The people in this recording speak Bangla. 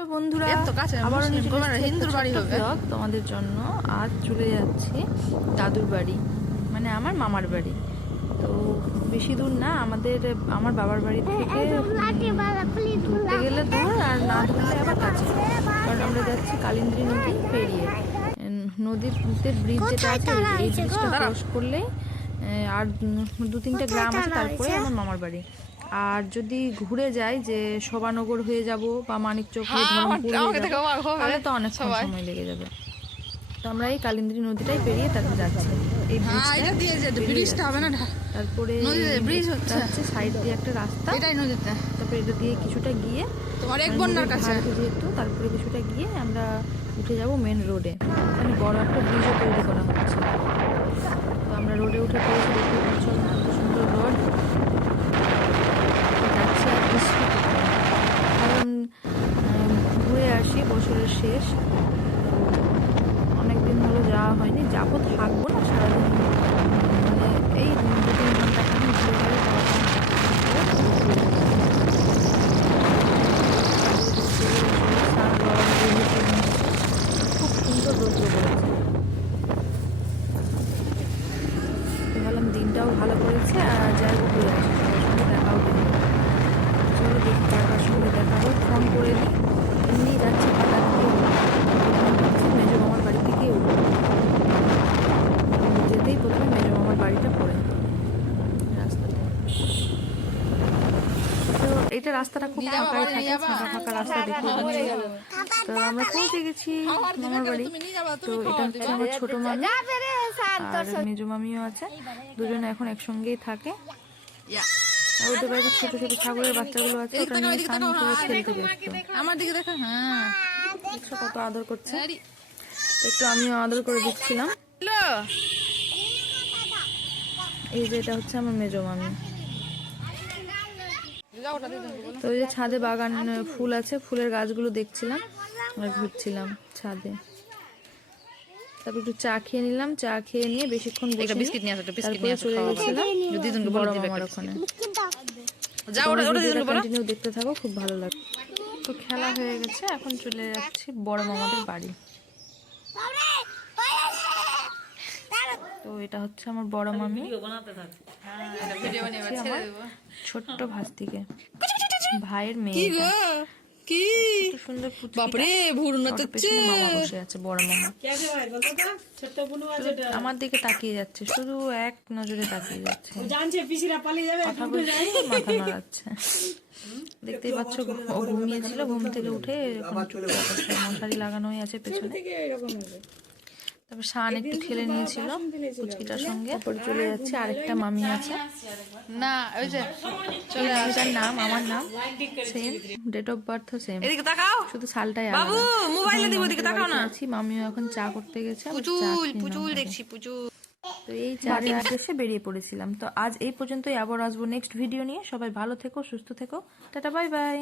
হ্যালো বন্ধুরা, আবার হিন্দুর বাড়ি হবে তোমাদের জন্য। আজ চলে যাচ্ছি দাদুর বাড়ি, মানে আমার মামার বাড়ি। তো বেশি দূর না, আমার বাবার বাড়ি থেকে ধরতে গেলে দূর, আর না ধরলে আবার কাছে। কারণ আমরা যাচ্ছি কালিন্দী নদী পেরিয়ে। নদীতে ব্রিজ যেটা আছে, এই ব্রিজটা ক্রস করলেই আর 2-3টে গ্রাম আছে, তারপরে আমার মামার বাড়ি। আর যদি ঘুরে যাই যে শোভানগর হয়ে যাব বা মানিকচক হয়ে ধরমপুর হয়ে যাব, তাহলে তো অনেকক্ষণ সময় লেগে যাবে। তো আমরা এই কালিন্দী নদীটাই পেরিয়ে তারপর যাচ্ছি। এই ব্রিজটা হবে না, তারপরে ব্রিজ হচ্ছে সাইড দিয়ে একটা রাস্তা, এটাই নদীতে। তারপরে এটা দিয়ে কিছুটা গিয়ে তোমার এক বন্যার কাছে যেহেতু, তারপরে কিছুটা গিয়ে আমরা উঠে যাব মেন রোডে। মানে বড় একটা ব্রিজও তৈরি করা হচ্ছে। তো আমরা রোডে উঠে পড়েছি, দেখতে পাচ্ছ কত সুন্দর রোড। কারণ ঘুরে আসি, বছরের শেষ, অনেকদিন হলো যাওয়া হয়নি। যাবো, থাকবো না সারাদিন, মানে এই 2-3 ঘন্টা খানি ঘুরে গেলে খুব সুন্দর রৌদ্র করেছে। ভাবলাম দিনটাও ভালো করেছে, আর যাইবো ঘুরে আসি, সবার সঙ্গে দেখাও দিই। চলো দেখি কার সঙ্গে দেখাবো, ফোন করে নিই। এমনি যাচ্ছি বাজার থেকে, মেজো মামার বাড়ি থেকে যেতেই প্রথমে মেজো মামার বাড়িটা পড়ে রাস্তাতে। তো এইটা রাস্তাটা খুব ফাঁকাই থাকে, ফাঁকা রাস্তা দেখে। তো আমরা পৌঁছে গেছি মামার বাড়ি। তো এটা হচ্ছে আমার ছোট মামি, আর মেজো মামিও আছে, দুজনে এখন একসঙ্গেই থাকে। আর ওদের বাড়িতে ছোট ছোট ছাগলের বাচ্চাগুলো আছে, ওটা নিয়ে স্নান করে খেলতে ব্যস্ত। আমার দিকে দেখো, হ্যাঁ দেখছো কত আদর করছে। একটু আমিও আদর করে দিচ্ছিলাম। এই যে এটা হচ্ছে আমার মেজো মামি। তো ওই যে ছাদে বাগান, ফুল আছে, ফুলের গাছগুলো দেখছিলাম আর ঘুরছিলাম ছাদে। তারপর একটু চা খেয়ে নিলাম, চা খেয়ে নিয়ে বেশিক্ষণ তারপরে চলে গেছিলাম বড় মামার ওখানে। কন্টিনিউ দেখতে থাকো, খুব ভালো লাগে। তো খেলা হয়ে গেছে, এখন চলে যাচ্ছি বড় মামাদের বাড়ি। তো এটা হচ্ছে আমার বড় মামি, আমার ছোট্ট ভাস্তিকে, ভাইয়ের মেয়ে। কি সুন্দর মামা বসে আছে, বড় মামা আমার দিকে তাকিয়ে যাচ্ছে, শুধু এক নজরে তাকিয়ে যাচ্ছে, কথা বলছে, মাথা নাড়াচ্ছে। দেখতেই পাচ্ছ, ও ঘুমিয়েছিল, ঘুম থেকে উঠে মশারি লাগানোই আছে পেছনে। তারপর শান একটু খেলে নিয়েছিল পুচকিটার সঙ্গে। তারপর চলে যাচ্ছে, আরেকটা মামি আছে না, ওই যে মামিটার নাম আমার নাম সেম, ডেট অফ বার্থও সেম, শুধু সালটাই আলাদা। মামিও এখন চা করতে গেছে। তো এই চার এসে বেরিয়ে পড়েছিলাম। তো আজ এই পর্যন্তই, আবার আসবো নেক্সট ভিডিও নিয়ে। সবাই ভালো থেকো, সুস্থ থেকো, টাটা, বাই বাই।